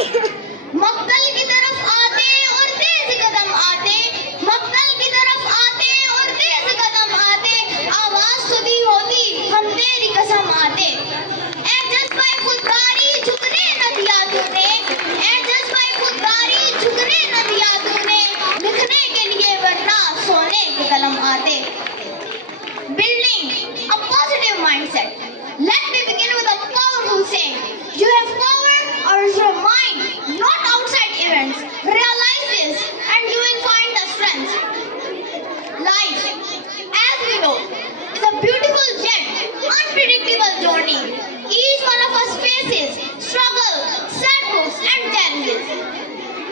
मक्तल की तरफ आते और तेज कदम आते, मक्तल की तरफ आते और तेज कदम आते, आवाज सुधी होती हम तेरी कसम आते। ए जज्बाए खुददारी झुकने न दिया तूने, ए जज्बाए खुददारी झुकने न दिया तूने, लिखने के लिए वरना सोने के कलम आते। Building a positive mindset. Let me begin with a powerful saying. You have power or your mind, not outside events. Realize this and you will find the strength. Life, as we know, is a beautiful yet unpredictable journey. Each one of us faces struggle, setbacks and challenges.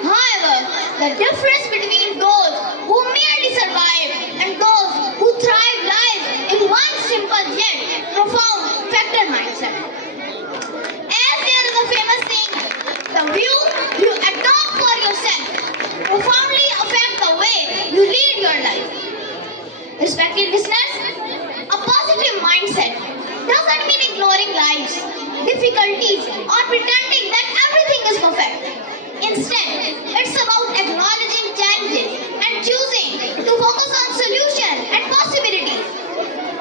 However, the difference between those who merely survive and those who thrive lies in one simple yet profound factor mindset. As there is a famous saying, the view you adopt for yourself profoundly affect the way you lead your life. Respected listeners, a positive mindset doesn't mean ignoring life's difficulties or pretending that everything is perfect. Instead, it's about acknowledging challenges and choosing to focus on solutions and possibilities.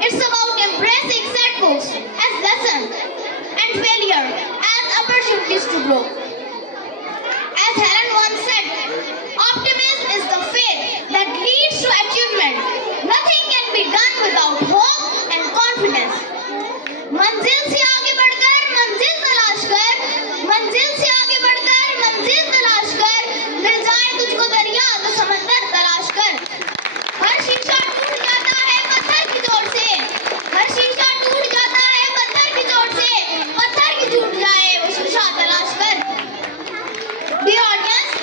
It's about embracing setbacks as lessons and failure as opportunities to grow. As Helen once said, optimism is the faith that leads to achievement. Nothing can be done without hope and confidence. मंजिल से आगे बढ़कर मंजिल तलाश कर, मंजिल से आगे बढ़कर मंजिल तलाश कर, मिल जाए तुझको दरिया तो समंदर तलाश कर। हर शीशा टूट जाता है पत्थर की चोट से, हर शीशा टूट जाता है पत्थर की चोट से, पत्थर की टूट जाए वो शीशा तलाश कर। Dear audience,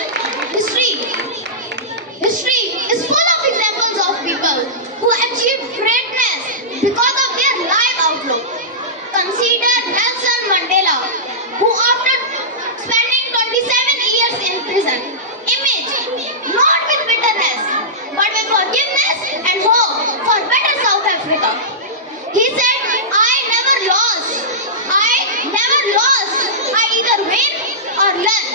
history is full of examples of people who achieved greatness because of their life outlook. Consider Nelson Mandela, who after spending 27 years in prison, emerged not with bitterness, but with forgiveness and hope for better South Africa. He said, I never lost. I either win or learn.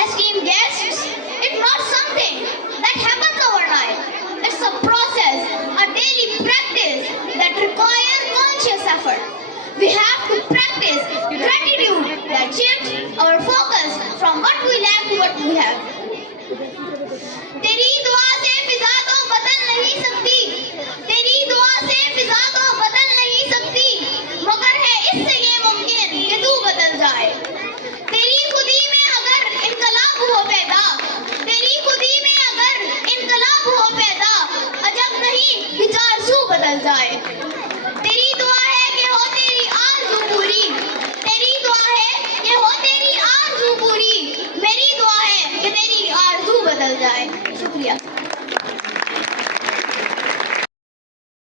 Esteemed guests, it's not something that happens overnight. It's a process, a daily practice that requires conscious effort. We have to practice gratitude that shifts our focus from what we lack to what we have.